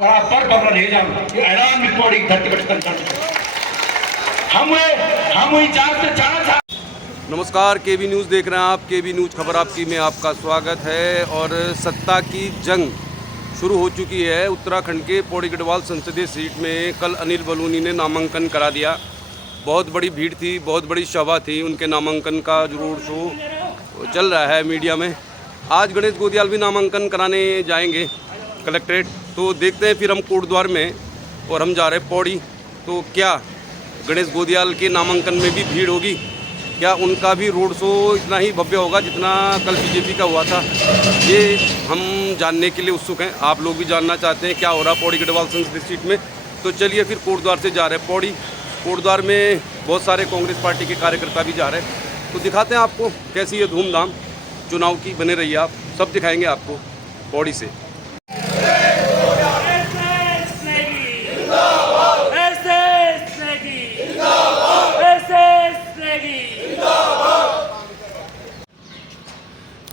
बराबर खबर ले जाओ ये ऐलान में पड़ी धरती पर हम से जाना। नमस्कार, केबी न्यूज़ देख रहे हैं आप। केबी न्यूज़ खबर आपकी में आपका स्वागत है। और सत्ता की जंग शुरू हो चुकी है। उत्तराखंड के पौड़ी गढ़वाल संसदीय सीट में कल अनिल बलूनी ने नामांकन करा दिया। बहुत बड़ी भीड़ थी, बहुत बड़ी सभा थी। उनके नामांकन का जो रोड शो चल रहा है मीडिया में। आज गणेश गोदियाल भी नामांकन कराने जाएंगे कलेक्ट्रेट। तो देखते हैं फिर हम कोटद्वार में और हम जा रहे हैं पौड़ी। तो क्या गणेश गोदियाल के नामांकन में भी भीड़ होगी? क्या उनका भी रोड शो इतना ही भव्य होगा जितना कल बीजेपी का हुआ था? ये हम जानने के लिए उत्सुक हैं। आप लोग भी जानना चाहते हैं क्या हो रहा पौड़ी गढ़वाल संसदीय सीट में। तो चलिए फिर कोटद्वार से जा रहे हैं पौड़ी। कोटद्वार में बहुत सारे कांग्रेस पार्टी के कार्यकर्ता भी जा रहे हैं। तो दिखाते हैं आपको कैसी ये धूमधाम चुनाव की। बने रहिए आप, सब दिखाएंगे आपको पौड़ी से।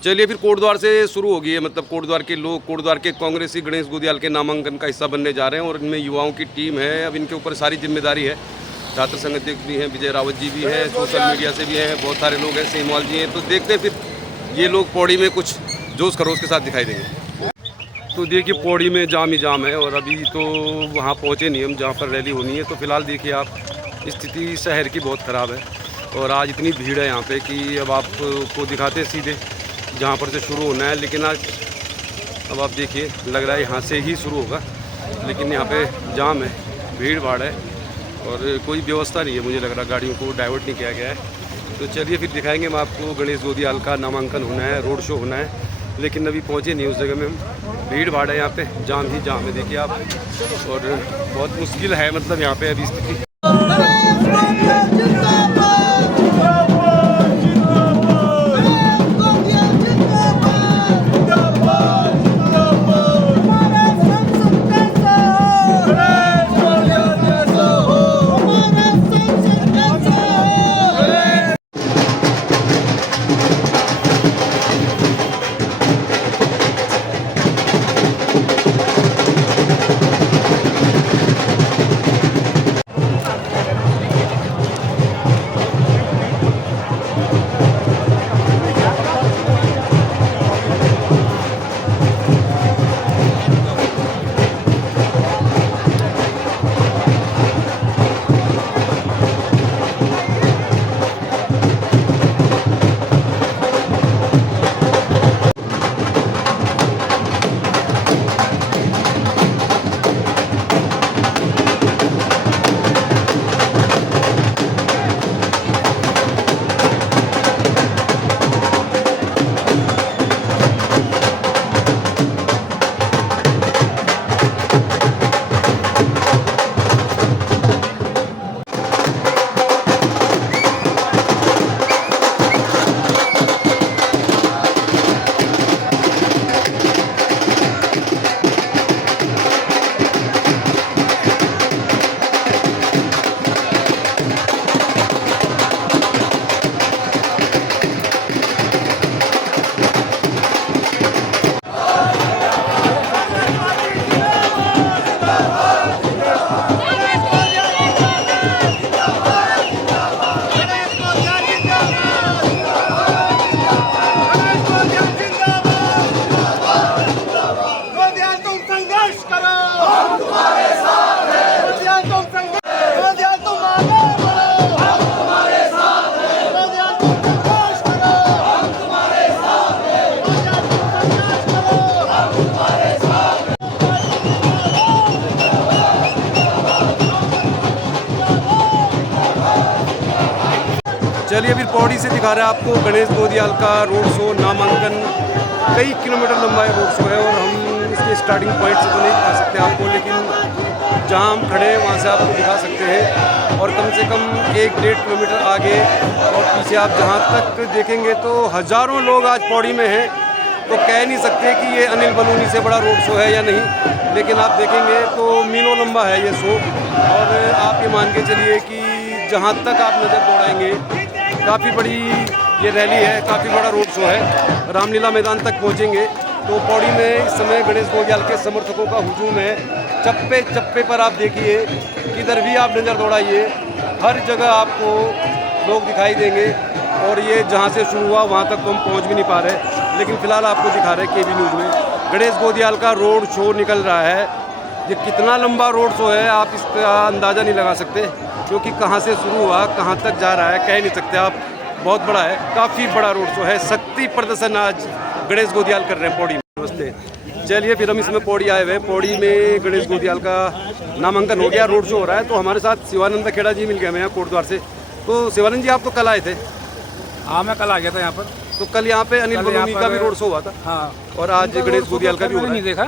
चलिए फिर कोटद्वार से शुरू हो गई है। मतलब कोटद्वार के लोग, कोटद्वार के कांग्रेसी गणेश गोदियाल के नामांकन का हिस्सा बनने जा रहे हैं। और इनमें युवाओं की टीम है। अब इनके ऊपर सारी जिम्मेदारी है। छात्र संघ अध्यक्ष भी हैं, विजय रावत जी भी हैं, सोशल मीडिया से भी हैं, बहुत सारे लोग हैं, सेमवाल जी हैं। तो देखते हैं फिर ये लोग पौड़ी में कुछ जोश खरोश के साथ दिखाई देंगे। तो देखिए पौड़ी में जाम ही जाम है। और अभी तो वहाँ पहुँचे नहीं हम जहाँ पर रैली होनी है। तो फिलहाल देखिए आप, स्थिति शहर की बहुत ख़राब है। और आज इतनी भीड़ है यहाँ पे कि अब आपको दिखाते सीधे जहाँ पर से शुरू होना है। लेकिन आज अब आप देखिए, लग रहा है यहाँ से ही शुरू होगा। लेकिन यहाँ पे जाम है, भीड़ भाड़ है और कोई व्यवस्था नहीं है। मुझे लग रहा गाड़ियों को डाइवर्ट नहीं किया गया है। तो चलिए फिर दिखाएंगे हम आपको। गणेश गोदियाल का नामांकन होना है, रोड शो होना है। लेकिन अभी पहुँचे नहीं उस जगह में हम। भीड़ भाड़ है यहाँ पे, जाम ही जाम है देखिए आप। और बहुत मुश्किल है मतलब यहाँ पे अभी स्थिति। चलिए फिर पौड़ी से दिखा रहे हैं आपको गणेश गोदियाल का रोड शो, नामांकन। कई किलोमीटर लंबा रोड शो है। और हम इसके स्टार्टिंग पॉइंट से तो नहीं दिखा सकते आपको, लेकिन जहां हम खड़े हैं वहां से आपको दिखा सकते हैं। और कम से कम 1-1.5 किलोमीटर आगे और पीछे आप जहां तक देखेंगे तो हज़ारों लोग आज पौड़ी में हैं। तो कह नहीं सकते कि ये अनिल बलूनी से बड़ा रोड शो है या नहीं, लेकिन आप देखेंगे तो मीलों लंबा है ये शो। और आप ये मान के चलिए कि जहाँ तक आप नज़र दौड़ाएंगे काफ़ी बड़ी ये रैली है, काफ़ी बड़ा रोड शो है। रामलीला मैदान तक पहुँचेंगे। तो पौड़ी में इस समय गणेश गोदियाल के समर्थकों का हुजूम है। चप्पे चप्पे पर आप देखिए, किधर भी आप नज़र दौड़ाइए, हर जगह आपको लोग दिखाई देंगे। और ये जहाँ से शुरू हुआ वहाँ तक तो हम पहुँच भी नहीं पा रहे, लेकिन फ़िलहाल आपको दिखा रहे हैं केबी न्यूज़ में गणेश गोदियाल का रोड शो निकल रहा है। ये कितना लंबा रोड शो है आप इसका अंदाज़ा नहीं लगा सकते, क्योंकि कहाँ से शुरू हुआ कहाँ तक जा रहा है कह नहीं सकते आप। बहुत बड़ा है, काफ़ी बड़ा रोड शो है। शक्ति प्रदर्शन आज गणेश गोदियाल कर रहे हैं पौड़ी में। नमस्ते, चलिए फिर हम इसमें पौड़ी आए हुए हैं। पौड़ी में गणेश गोदियाल का नामांकन हो गया, रोड शो हो रहा है। तो हमारे साथ शिवानंद खेड़ा जी मिल गए हमें यहाँ कोटद्वार से। तो शिवानंद जी, आप तो कल आए थे? हाँ, मैं कल आ गया था यहाँ पर। तो कल यहाँ पे अनिल बलूनी का भी रोड शो हुआ था। हाँ, और आज गणेश गोदियाल का भी हो रहा है। नहीं देखा,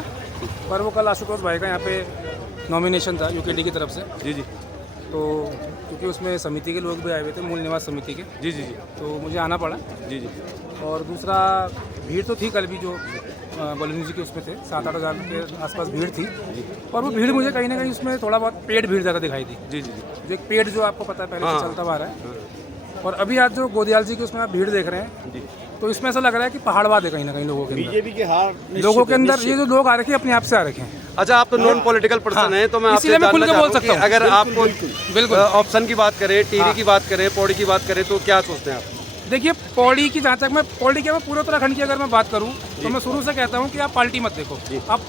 पर वो कल आशुतोष भाई का यहाँ पे नॉमिनेशन था यूकेडी की तरफ से। जी जी। तो क्योंकि उसमें समिति के लोग भी आए हुए थे, मूल निवास समिति के। जी जी जी। तो मुझे आना पड़ा। जी जी। और दूसरा, भीड़ तो थी कल भी, जो बलूनी जी के उसमें थे 7-8 हज़ार के आसपास भीड़ थी। और वो भीड़ मुझे कहीं ना कहीं उसमें थोड़ा बहुत पेड भीड़ ज़्यादा दिखाई दी। जी जी जी। जो एक पेड, जो आपको पता है पहले से चलता आ रहा है। और अभी आज जो गोदियाल जी के उसमें आप भीड़ देख रहे हैं, तो इसमें ऐसा लग रहा है कि पहाड़वाद है कहीं ना कहीं लोगों के अंदर। बीजेपी के हार लोगों के अंदर, ये जो लोग आ रखे हैं अपने आप से आ रखे हैं। अच्छा, आप तो नॉन पॉलिटिकल पर्सन हैं, तो मैं आपसे इसीलिए मैं खुल जानना के बोल चाहता हूं सकता कि हूं। अगर आपको बिल्कुल ऑप्शन की बात करें, टीवी की बात करें, पौड़ी की बात करें, तो क्या सोचते हैं आप? देखिए, पौड़ी की, जहाँ तक मैं पौड़ी के, मैं पूरे उत्तराखंड की अगर मैं बात करूँ तो मैं शुरू से कहता हूँ कि आप पार्टी मत देखो, आप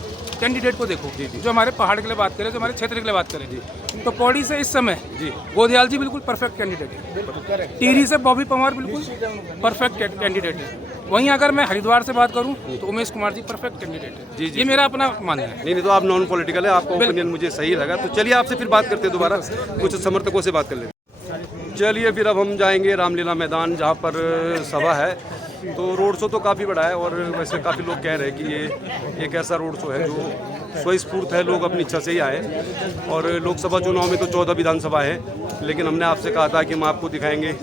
कैंडिडेट को देखो जो हमारे पहाड़ के लिए बात करें, जो हमारे क्षेत्र के लिए बात करें। तो पौड़ी से इस समय गोदियाल जी बिल्कुल परफेक्ट कैंडिडेट है। टिहरी से बॉबी पंवार बिल्कुल परफेक्ट कैंडिडेट है। वहीं अगर मैं हरिद्वार से बात करूं तो उमेश कुमार जी परफेक्ट कैंडिडेट है। जी जी, ये मेरा अपना मानना है। नहीं, तो आप नॉन पॉलिटिकल है, आपका ओपिनियन मुझे सही लगा। तो चलिए आपसे फिर बात करते हैं, दोबारा कुछ समर्थकों से बात कर लेते हैं। चलिए फिर अब हम जाएंगे रामलीला मैदान, जहाँ पर सभा है। तो रोड शो तो काफ़ी बड़ा है, और वैसे काफ़ी लोग कह रहे हैं कि ये एक ऐसा रोड शो है जो स्वस्फूर्त है, लोग अपनी इच्छा से ही आए। और लोकसभा चुनाव में तो 14 विधानसभा है, लेकिन हमने आपसे कहा था कि हम आपको दिखाएंगे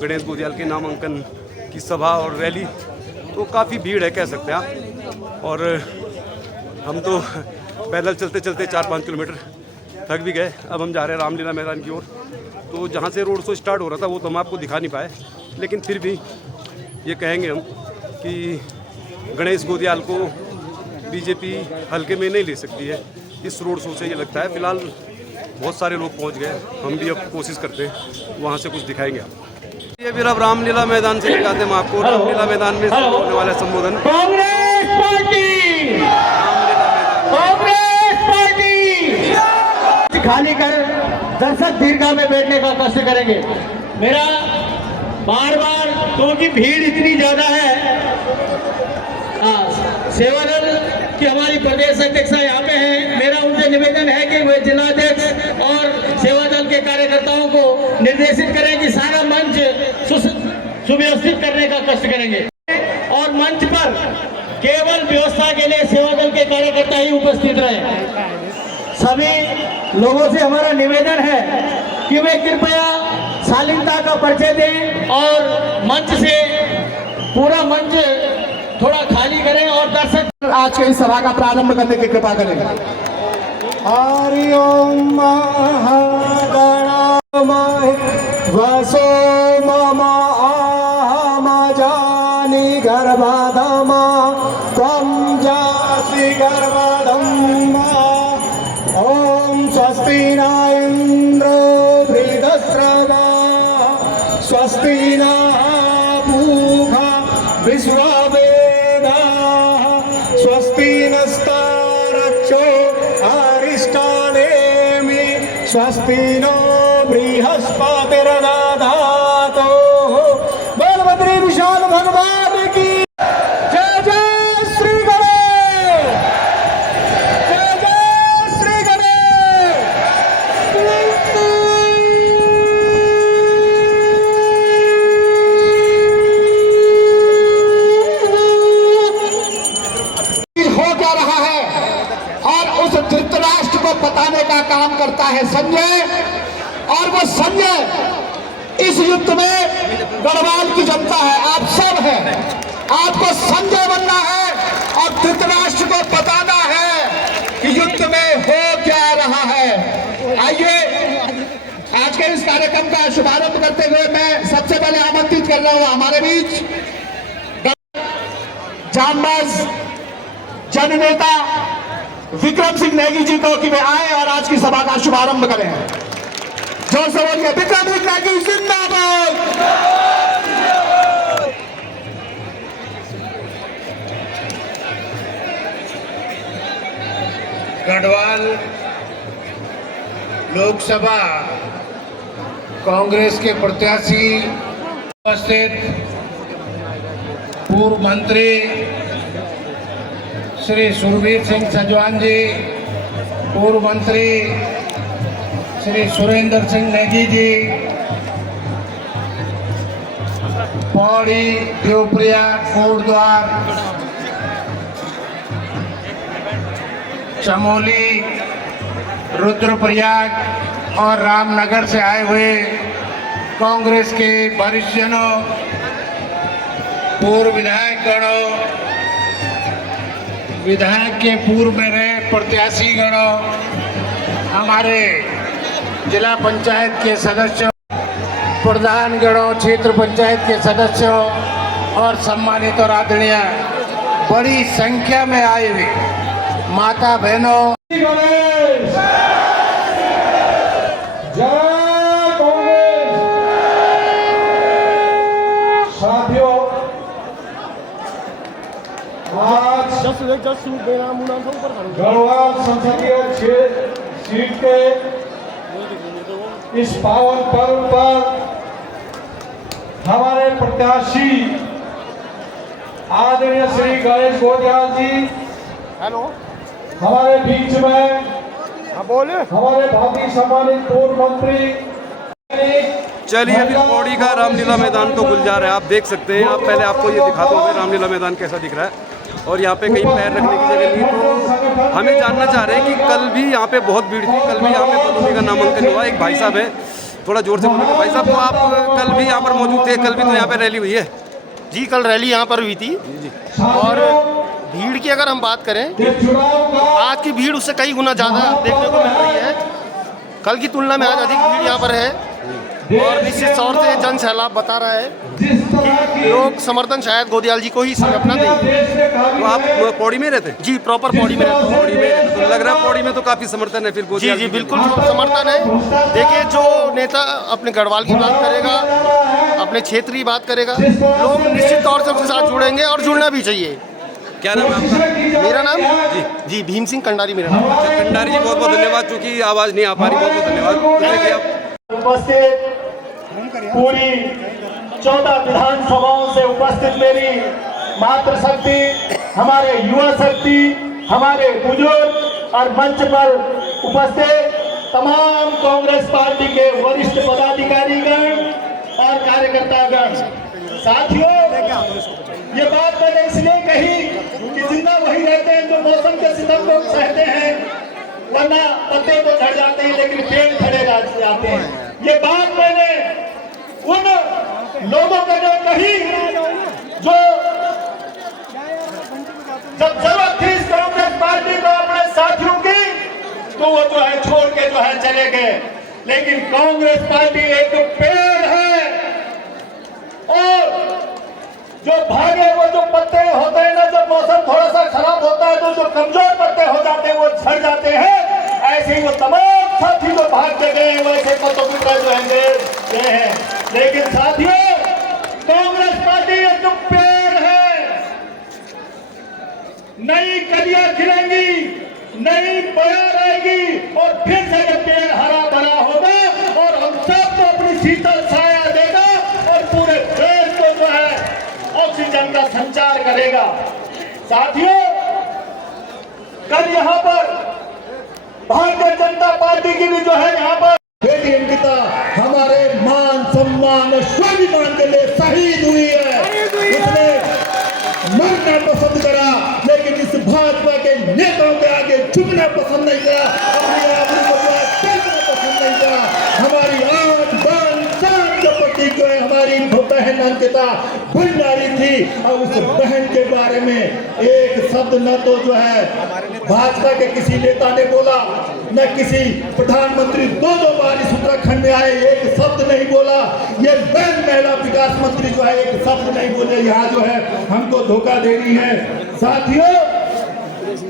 गणेश गोदियाल के नामांकन की सभा और रैली। तो काफ़ी भीड़ है, कह सकते हैं आप। और हम तो पैदल चलते चलते 4-5 किलोमीटर थक भी गए। अब हम जा रहे हैं रामलीला मैदान की ओर। तो जहाँ से रोड शो स्टार्ट हो रहा था वो तो हम आपको दिखा नहीं पाए, लेकिन फिर भी ये कहेंगे हम कि गणेश गोदियाल को बीजेपी हल्के में नहीं ले सकती है। इस रोड शो से ये लगता है। फिलहाल बहुत सारे लोग पहुंच गए, हम भी अब कोशिश करते हैं वहां से कुछ दिखाएंगे आप। ये फिर अब रामलीला मैदान से दिखाते हैं हम आपको। रामलीला मैदान में होने वाला संबोधन। कांग्रेस पार्टी, कांग्रेस पार्टी खाली कर दर्शक दीर्घा में बैठने का कष्ट करेंगे। मेरा बार बार, क्योंकि भीड़ इतनी ज्यादा है। सेवा दल की हमारी प्रदेश अध्यक्ष यहाँ पे हैं। मेरा उनसे निवेदन है कि वे जिलाध्यक्ष और सेवा दल के कार्यकर्ताओं को निर्देशित करें कि सारा मंच सुव्यवस्थित करने का कष्ट करेंगे। और मंच पर केवल व्यवस्था के लिए सेवा दल के कार्यकर्ता ही उपस्थित रहे। सभी लोगों से हमारा निवेदन है कि वे कृपया शालीनता का परिचय दें और मंच से पूरा मंच थोड़ा खाली करें और दर्शक आज के इस सभा का प्रारंभ करने की कृपा करें। हरि ओम महागणाय वसो मम आहम जानि गर्भाधमा त्वं जासि गर्भाधम्मा। ओम स्वस्ति न इंद्रो वृद्धश्रवा स्वस्ति न पूषा विश्ववेदाः स्वस्ति नस्तारक्षो अरिष्टानेमि स्वस्ति नो बृहस्पतिर्दधातु। बलभद्री विशाल भगवान की जय। जय श्री गणेश, जय जय श्री गणेश। हो क्या रहा है और उस धृतराष्ट्र को बताने का काम करता है संजय। और वो संजय इस युद्ध में गढ़वाल की जनता है, आप सब हैं। आपको संजय बनना है और धृतराष्ट्र को बताना है कि युद्ध में हो क्या रहा है। आइए आज के इस कार्यक्रम का शुभारंभ करते हुए मैं सबसे पहले आमंत्रित कर रहा हूं हमारे बीच जांबाज जननेता विक्रम सिंह नेगी जी को कि वे आए और आज की सभा का शुभारंभ करें। जोर से बोलिए विक्रम सिंह नेगी जिंदाबाद। गढ़वाल लोकसभा कांग्रेस के प्रत्याशी उपस्थित पूर्व मंत्री श्री सुरवीर सिंह सजवान जी, पूर्व मंत्री श्री सुरेंद्र सिंह नेगी जी, पौड़ी, देवप्रिया, कोटद्वार, चमोली, रुद्रप्रयाग और रामनगर से आए हुए कांग्रेस के वरिष्ठ जनों, पूर्व विधायकगणों, विधायक के पूर्व में रहे प्रत्याशी गणों, हमारे जिला पंचायत के सदस्यों, प्रधान गणों, क्षेत्र पंचायत के सदस्यों और सम्मानित और आदरणीय बड़ी संख्या में आए हुए माता बहनों, साथियों, आज गढ़वाल संसदीय सीट के इस पावन पर्व पर हमारे प्रत्याशी आदरणीय श्री गणेश गोदियाल जी हमारे बीच में, हमारे भावी सम्मानित पूर्व मंत्री। चलिए अभी पौड़ी का रामलीला मैदान तो गुलजार है, आप देख सकते हैं। आप पहले आपको ये दिखाता हूँ रामलीला मैदान कैसा दिख रहा है। और यहाँ पे कहीं पैर रखने की जगह नहीं, तो हमें जानना चाह रहे हैं कि कल भी यहाँ पे बहुत भीड़ थी। कल भी यहाँ पे बदलूनी का नामांकन हुआ। एक भाई साहब है, थोड़ा जोर से बोलेंगे भाई साहब, तो आप कल भी यहाँ पर मौजूद थे? कल भी तो यहाँ पे रैली हुई है जी, कल रैली यहाँ पर हुई थी। और भीड़ की अगर हम बात करें तो आज की भीड़ उससे कई गुना ज़्यादा देखने को मिल रही है। कल की तुलना में आज अधिक भीड़ यहाँ पर है और निश्चित तौर से जन सैलाब बता रहा है कि लोग समर्थन शायद गोदियाल जी को ही अपना देंगे। तो आप पौड़ी में रहते हैं? जी, प्रॉपर पौड़ी में रहते हैं। पौड़ी में तो लग रहा है पौड़ी में तो काफ़ी समर्थन है फिर गोदियाल जी, बिल्कुल समर्थन है। देखिए, जो नेता अपने गढ़वाल की बात करेगा, अपने क्षेत्र की बात करेगा, लोग निश्चित तौर से उसके साथ जुड़ेंगे और जुड़ना भी चाहिए। क्या नाम है आपका? मेरा नाम जी भीम सिंह कंडारी मेरा नाम। कंडारी जी, बहुत बहुत धन्यवाद। क्योंकि आवाज़ नहीं आ पा रही, बहुत बहुत धन्यवाद। उपस्थित पूरी 14 विधानसभाओं से उपस्थित मेरी मातृशक्ति, हमारे युवा शक्ति, हमारे बुजुर्ग और मंच पर उपस्थित तमाम कांग्रेस पार्टी के वरिष्ठ पदाधिकारीगण और कार्यकर्तागण, साथियों, ये बात मैंने इसलिए कही कि जिंदा वही रहते हैं जो मौसम के सितम को सहते हैं, वरना पत्ते तो झड़ जाते हैं लेकिन पेड़ खड़े रह जाते हैं। ये बात मैंने उन लोगों के लिए कही जो जब जरूरत थी इस कांग्रेस पार्टी को अपने साथियों की, तो वो जो है छोड़ के जो है चले गए। लेकिन कांग्रेस पार्टी एक पेड़ है और जो भागे वो जो पत्ते होते हैं ना, जब मौसम थोड़ा सा खराब होता है तो जो कमजोर पत्ते हो जाते हैं वो झड़ जाते हैं। ऐसे ही वो तमाम साथी जो भाग के गए हैं वैसे पत्तों की तरह जो है। लेकिन साथियों, कांग्रेस पार्टी एक पेड़ है, नई कलियां खिलेंगी, नई बयार आएगी और फिर से ये पेड़ हरा भरा होगा और हम सबको अपनी शीतल छाया देगा और पूरे देश को जो है ऑक्सीजन का संचार करेगा। साथियों, कल यहाँ पर भारतीय जनता पार्टी की भी जो है यहाँ पर बेटी अंकिता हमारे मान सम्मान और स्वाभिमान के लिए शहीद हुई है। उसने मरना पसंद करा लेकिन इस भाजपा के नेताओं के आगे झुकना पसंद नहीं करा, अपनी आबरू को बेचना पसंद नहीं करा। हमारी आन बान शान के प्रति जो है हमारी बहन अंकिता भंडारी थी और उस बहन के बारे में एक शब्द न तो जो है भाजपा के किसी नेता ने बोला, न किसी प्रधानमंत्री दो बार इस उत्तराखंड में आए एक शब्द नहीं बोला। ये बहन महिला विकास मंत्री जो है एक शब्द नहीं बोले। यहाँ जो है हमको धोखा दे रही है। साथियों,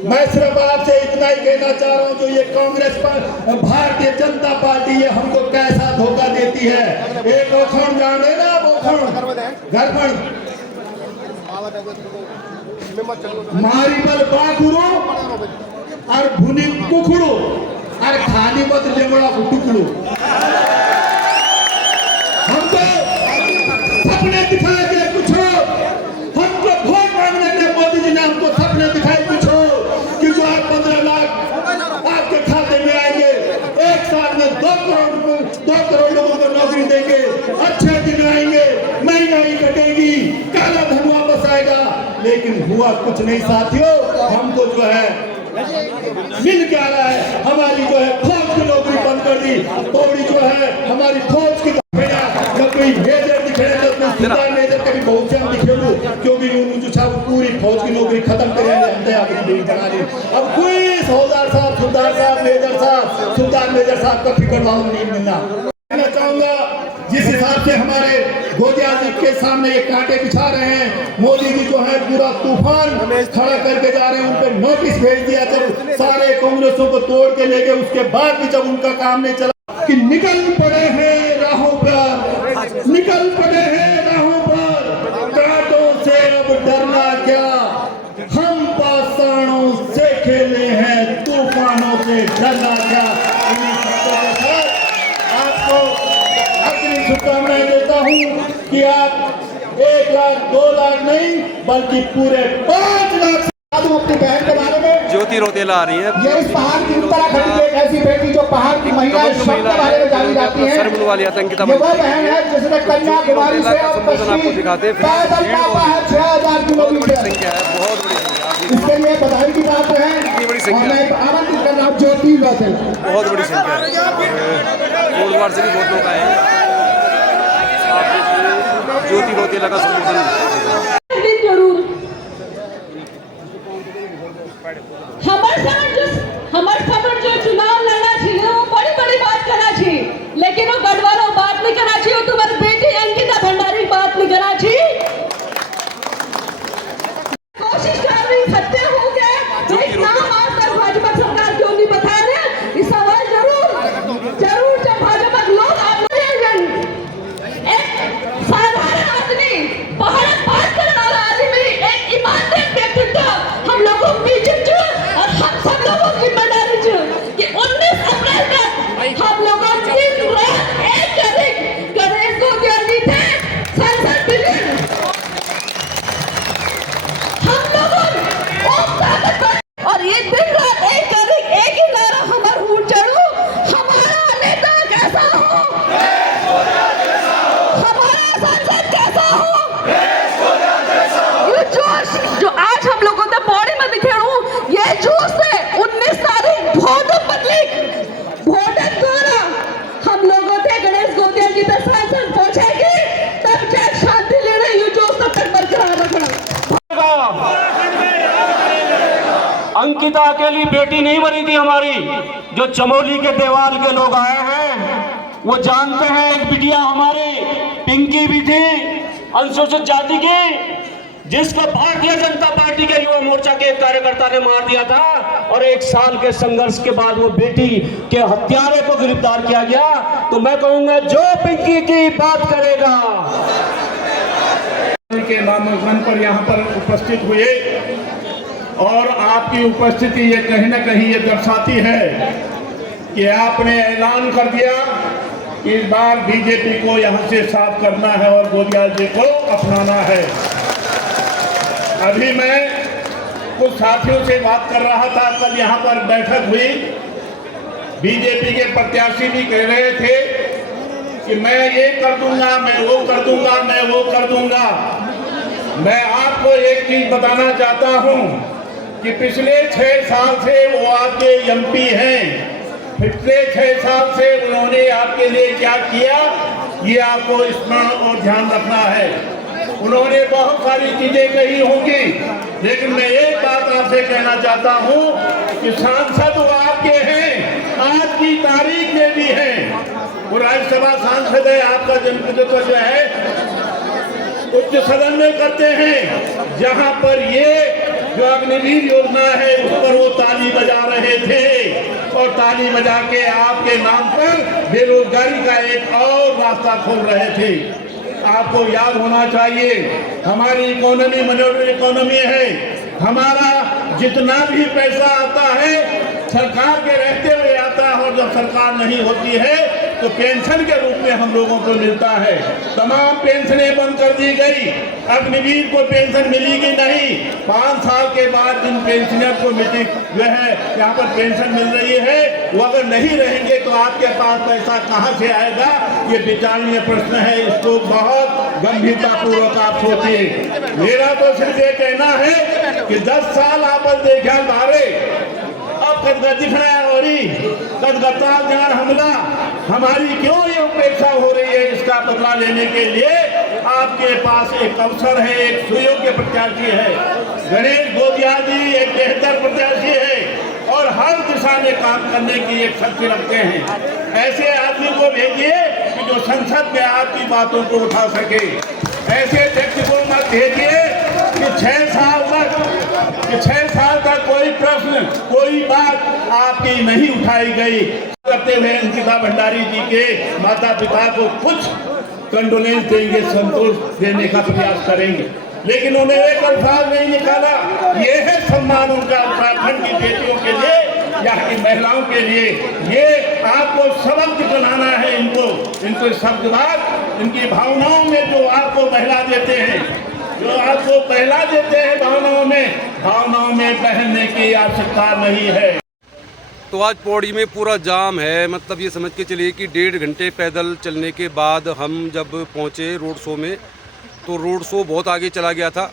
मैं सिर्फ आपसे इतना ही कहना चाह रहा हूँ, जो ये कांग्रेस पर भारतीय जनता पार्टी ये हमको कैसा धोखा देती है। एक ओखण जाने ना, ओखण घरपण मारी बल बाखुरो और भुनी कुखड़ो और खानी मत लेमड़ा टुकड़ो। हमको सपने दिखाए गए कुछ, हमको वोट मांगने के मोदी जी ने हमको सपने दिखाए कुछ कि जो आप 15 लाख आपके खाते में आएंगे, एक साल में 2 करोड़ लोगों को नौकरी देंगे, अच्छे दिन आएंगे, महंगाई घटेगी, काला धन वापस आएगा। लेकिन हुआ कुछ नहीं साथियों। हमको जो है मिल क्या रहा है, हमारी जो है फौज की नौकरी बंद कर दी, थोड़ी जो है हमारी फौज की कोई मेजर दिखे तो मेजर कभी बहुत से हम दिखेलू, क्योंकि जो पूरी फौज की नौकरी खत्म करेंगे बना ली। अब कोई हौलदार साहब, सुल्तान साहब, मेजर साहब, सुल्तान मेजर साहब का फिक्र वालों नहीं मिलना। मैं चाहूंगा जिस हिसाब से हमारे गोदिया जी के सामने ये कांटे बिछा रहे हैं, मोदी जी जो है पूरा तूफान खड़ा करके जा रहे हैं, उन पर नोटिस भेज दिया, जब सारे कांग्रेसों को तोड़ के ले गए, उसके बाद भी जब उनका काम नहीं चला कि निकल पड़े हैं राहों पर, निकल पड़े हैं राहों पर, कांटों से अब डरना क्या, हम पाषाणों से खेले हैं, तूफानों से डरना क्या। आपको अग्रिम शुभकामनाएं देता हूं कि आप 1 लाख 2 लाख नहीं बल्कि पूरे 5 लाख। अपनी बहन के बारे में ज्योति रौतेला आ रही है। ये इस पहाड़ की उत्तराखंड की एक ऐसी बेटी जो पहाड़ की महिला के बारे में जानी जाती है। सरमुन वाली आतंकिता ये वो बहन है जिसने कन्याकुमारी से और कश्मीर पैदल पापा है 6000 किलोमीटर। बहुत बड़ी संख्या, इसके लिए बधाई की बात है और मैं आमंत्रित कर रहा हूँ ज्योति रौतेला। बहुत बड़ी संख्या है, कोटद्वार से भी बहुत लोग आए हैं। आप देखिए ज्योति रौतेला का संबोधन हमारे जो चुनाव लड़ना चाहिए वो बड़ी बात करना चाहिए, लेकिन वो गढ़वालों बात नहीं करना चाहिए, तुम्हारी बेटी अंकिता भंडारी बात नहीं करना चाहिए। कोशिश कर रही सत्य हो गए, नाम आज तक भाजपा सरकार क्यों नहीं बता रहे, इस सवाल जरूर जब भाजपा लोग एक साधारण आदमी, पहाड़ बात करने वाला आदमी, एक ईमानदार व्यक्तित्व हम लोगों को बीच और हम सब लोगों की जिम्मेदारी कि 19 अप्रैल तक हम लोगों दिन रात एक तारीख गणेश गोदिया जी थे संसद बिल्डिंग, हम लोगों और ये दिन रात एक तारीख एक ही नारा हमारा ऊंट चढ़ो, हमारा नेता कैसा हो, हमारा सांसद कैसा हो, ये जोश जो आज हम लोगों ने बॉडी में दिखेड़ू, ये जोश से 19 तारीख वोट द्वारा हम लोगों थे गणेश गोदिया जी तक सांसद पहुंचेगी, तब जाकर शांति लेना, ये जोश तक बरकरार रखना। अंकिता अकेली बेटी नहीं बनी थी हमारी, जो चमोली के देवाल के लोग आए हैं वो जानते हैं। एक बिटिया हमारी पिंकी भी थी अनुसूचित जाति की, जिसको भारतीय जनता पार्टी के युवा मोर्चा के एक कार्यकर्ता ने मार दिया था और 1 साल के संघर्ष के बाद वो बेटी के हत्यारे को गिरफ्तार किया गया। तो मैं कहूंगा जो पिंकी की बात करेगा के नामांकन पर यहाँ पर उपस्थित हुए, और आपकी उपस्थिति ये कहीं ना कहीं ये दर्शाती है कि आपने ऐलान कर दिया कि इस बार बीजेपी को यहाँ से साफ करना है और गोदिया जी को अपनाना है। अभी मैं कुछ साथियों से बात कर रहा था, कल यहाँ पर बैठक हुई, बीजेपी के प्रत्याशी भी कह रहे थे कि मैं ये कर दूंगा, मैं वो कर दूंगा, मैं वो कर दूंगा। मैं आपको एक चीज बताना चाहता हूँ कि पिछले 6 साल से वो आपके एमपी हैं, पिछले 6 साल से उन्होंने आपके लिए क्या किया ये आपको स्मरण और ध्यान रखना है। उन्होंने बहुत सारी चीजें कही होंगी, लेकिन मैं एक बात आपसे कहना चाहता हूं कि सांसद वो आपके हैं, आज की तारीख में भी हैं। वो राज्यसभा सांसद है, आपका जनप्रतिनिधित्व जो है उच्च सदन में करते हैं, जहां पर ये जो अग्निवीर योजना है उस पर वो ताली बजा रहे थे और ताली बजा के आपके नाम पर बेरोजगारी का एक और रास्ता खोल रहे थे। आपको याद होना चाहिए हमारी इकोनॉमी मिनोरिटी इकोनॉमी है। हमारा जितना भी पैसा आता है सरकार के रहते हुए आता है और जब सरकार नहीं होती है तो पेंशन के रूप में हम लोगों को मिलता है। तमाम पेंशनें बंद कर दी गई, अग्निवीर को पेंशन मिलेगी नहीं। 5 साल के बाद जिन पेंशनर को जो है यहाँ पर पेंशन मिल रही है वो अगर नहीं रहेंगे तो आपके पास पैसा कहाँ से आएगा, ये विचारणीय प्रश्न है। इसको बहुत गंभीरतापूर्वक आप सोचिए। मेरा तो सिर्फ ये कहना है कि 10 साल आप देखा बारे अब कदगत दिखना है और कदगताल जान हमला हमारी क्यों ये उपेक्षा हो रही है, इसका बदला लेने के लिए आपके पास एक अवसर है। एक सुयोग्य प्रत्याशी है गणेश गोदिया जी, एक बेहतर प्रत्याशी है और हर दिशा में काम करने की एक शक्ति रखते हैं। ऐसे आदमी को भेजिए कि जो संसद में आपकी बातों को उठा सके। ऐसे व्यक्ति को मत भेजिए कि 6 साल तक कोई प्रश्न कोई बात आपकी नहीं उठाई गई। करते हुए अंकिता भंडारी जी के माता पिता को कुछ कंडोलेंस देंगे, संतोष देने का प्रयास करेंगे, लेकिन उन्हें एक अल्फाज नहीं निकाला। ये है सम्मान उनका उत्तराखंड की बेटियों के लिए, यहाँ की महिलाओं के लिए। ये आपको सबक दिलाना है इनको शब्दवाद, इनकी भावनाओं में जो आपको बहला देते हैं, जो आपको बहला देते हैं भावनाओं में बहने की आवश्यकता नहीं है। तो आज पौड़ी में पूरा जाम है। मतलब ये समझ के चलिए कि 1.5 घंटे पैदल चलने के बाद हम जब पहुँचे रोड शो में तो रोड शो बहुत आगे चला गया था।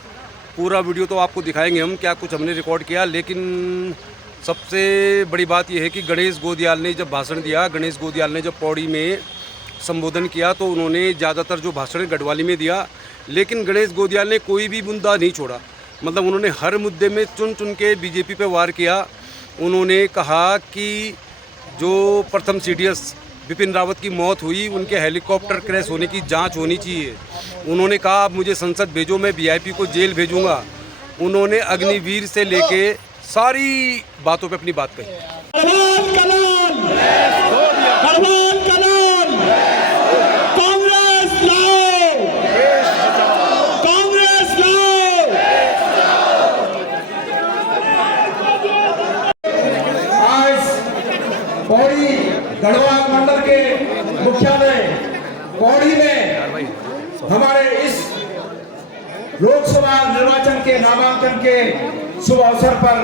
पूरा वीडियो तो आपको दिखाएंगे हम क्या कुछ हमने रिकॉर्ड किया, लेकिन सबसे बड़ी बात यह है कि गणेश गोदियाल ने जब भाषण दिया, गणेश गोदियाल ने जब पौड़ी में संबोधन किया तो उन्होंने ज़्यादातर जो भाषण गढ़वाली में दिया, लेकिन गणेश गोदियाल ने कोई भी मुद्दा नहीं छोड़ा। मतलब उन्होंने हर मुद्दे में चुन चुन के बीजेपी पे वार किया। उन्होंने कहा कि जो प्रथम CDS बिपिन रावत की मौत हुई, उनके हेलीकॉप्टर क्रैश होने की जांच होनी चाहिए। उन्होंने कहा आप मुझे संसद भेजो, मैं VIP को जेल भेजूंगा। उन्होंने अग्निवीर से लेके सारी बातों पे अपनी बात कही। पौड़ी गढ़वाल मंडल के मुख्यालय पौड़ी में हमारे इस लोकसभा निर्वाचन के नामांकन के शुभ अवसर पर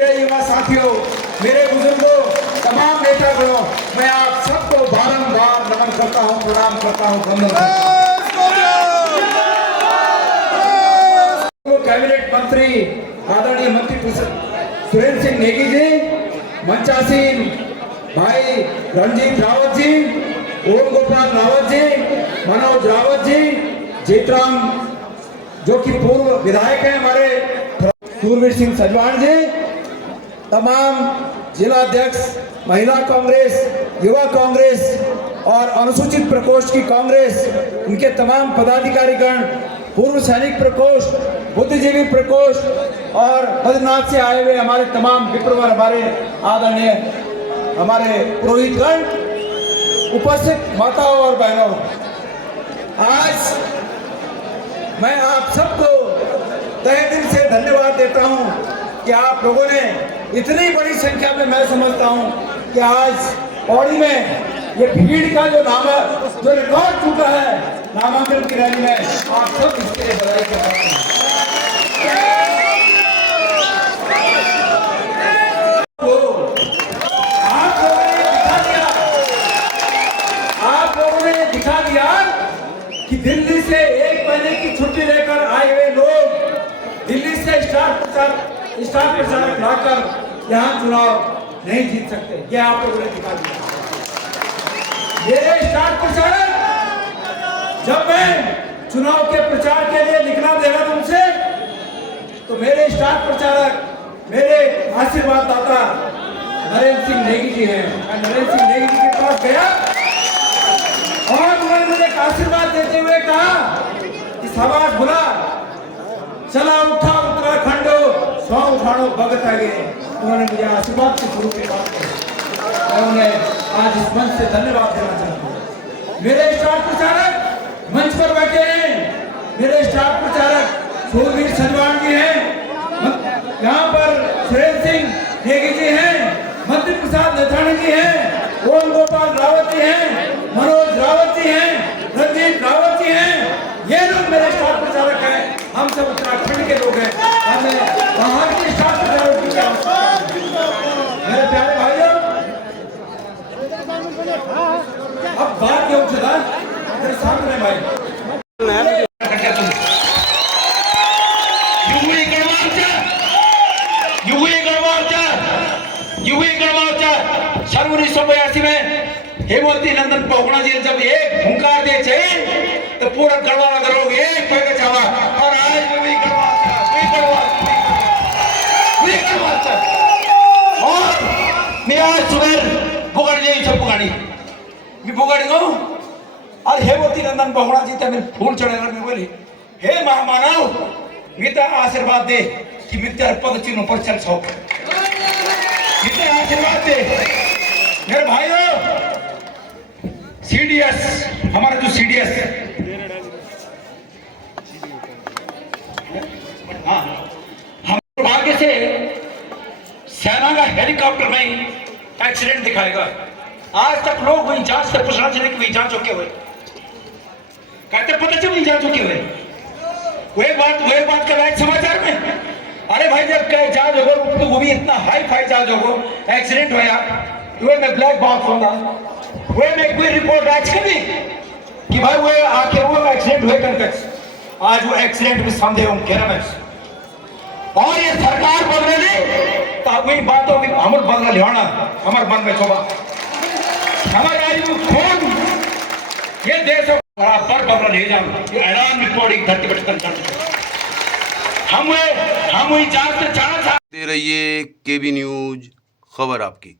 मेरे युवा साथियों, मेरे बुजुर्गों, तमाम नेतागणों, मैं आप सबको बारंबार नमन करता हूं, प्रणाम करता हूं, वंदन करता हूं। कैबिनेट मंत्री आदरणीय मंत्री सुरेंद्र सिंह नेगी जी, मंचासीन भाई रंजीत रावत जी, ओम गोपाल रावत जी, मनोज रावत जी, जीतराम जो कि पूर्व विधायक हैं हमारे, सूरवीर सिंह सजवान जी, तमाम जिला अध्यक्ष महिला कांग्रेस, युवा कांग्रेस और अनुसूचित प्रकोष्ठ की कांग्रेस, उनके तमाम पदाधिकारीगण, पूर्व सैनिक प्रकोष्ठ, बुद्धिजीवी प्रकोष्ठ और बद्रीनाथ से आए हुए हमारे तमाम विप्रवर, हमारे आदरणीय हमारे पुरोहितगण, उपस्थित माताओं और बहनों, आज मैं आप सबको तहे दिल से धन्यवाद देता हूं कि आप लोगों ने इतनी बड़ी संख्या में, मैं समझता हूं कि आज पौड़ी में ये भीड़ का जो रिकॉर्ड टूटा है नामांकन की रैली में, आप सब इसके लिए बधाई करते हैं। आप लोगों ने दिखा दिया कि दिल्ली से 1 महीने की छुट्टी लेकर आए हुए लोग दिल्ली से स्टार प्रचारक लाकर यहाँ चुनाव नहीं जीत सकते। ये आप लोगों ने दिखा दिया। ये स्टार प्रचारक, जब मैं चुनाव के प्रचार के लिए निकला देहरादून से, तो मेरे स्टार प्रचारक, मेरे आशीर्वाद दाता नरेंद्र सिंह नेगी जी हैं। मैं नरेंद्र सिंह नेगी जी के पास गया और उन्होंने मुझे आशीर्वाद देते हुए कहा कि शाबाश भुला, चला उठा उत्तराखंड, सौ उठाड़ो भगत आ गए, उन्होंने मुझे आशीर्वाद के स्वरूप में बात की। मैं उन्हें आज इस मंच से धन्यवाद देना चाहता हूँ। मेरे स्टार प्रचारक मंच पर बैठे हैं, मेरे स्टार प्रचारक सूरवीर सजवान जी हैं, यहाँ पर सुरेंद्र सिंह नेगी जी हैं, मंत्री प्रसाद नथानी जी हैं, ओम गोपाल रावत जी हैं, मनोज रावत जी हैं, रंजीत रावत जी हैं। ये लोग मेरे स्टार प्रचारक हैं। हम सब उत्तराखंड के लोग हैं, हमें बाहर के स्टार प्रचारक की क्या आवश्यकता है। मेरे प्यारे भाइयों, अब बात क्यों चला मेरे सामने भाई सन 1982 में हेमवती नंदन पहुना जी जब एक हुंकार दे चाहिए तो पूरा गढ़वाल करोगे एक कोई का चावा। और आज भी वही गढ़वाल और मैं आज सुबह बुगड़ जाई सब बुगाड़ी मैं बुगड़ गो और हेमवती नंदन पहुना जी तब फूल चढ़ाकर मैं बोली हे महामानव मिता आशीर्वाद दे कि मित्र पद चिन्हों पर चल सो मित्र आशीर्वाद दे। मेरे भाइयों, सीडीएस हमारा जो सीडीएस हाँ हम भाग्य से सेना का हेलीकॉप्टर में एक्सीडेंट दिखाएगा। आज तक लोग वही जांच से पूछना चाहिए कि वही जा चुके हुए कहते पता चल वही जा चुके हुए। वो एक बात कर रहा है समाचार में, अरे भाई जब कहे जहाज होगा तो वो भी इतना हाई फाई जहाज होगा एक्सीडेंट होया वो में ब्लैक बॉक्स होगा वो में कोई रिपोर्ट आज कभी कि भाई वो आखिर वो एक्सीडेंट हुए कंटेक्स आज वो एक्सीडेंट में संदेह हम कह रहे हैं और ये सरकार बदले नहीं तो वही बातों में हम बदला लिया हमारे मन में शोभा हमारे आज वो खून ये देश पर बदला ले जाओ ये ऐलान रिपोर्ट धरती पर हम वही जांच से दे रहिए केबी न्यूज, खबर आपकी।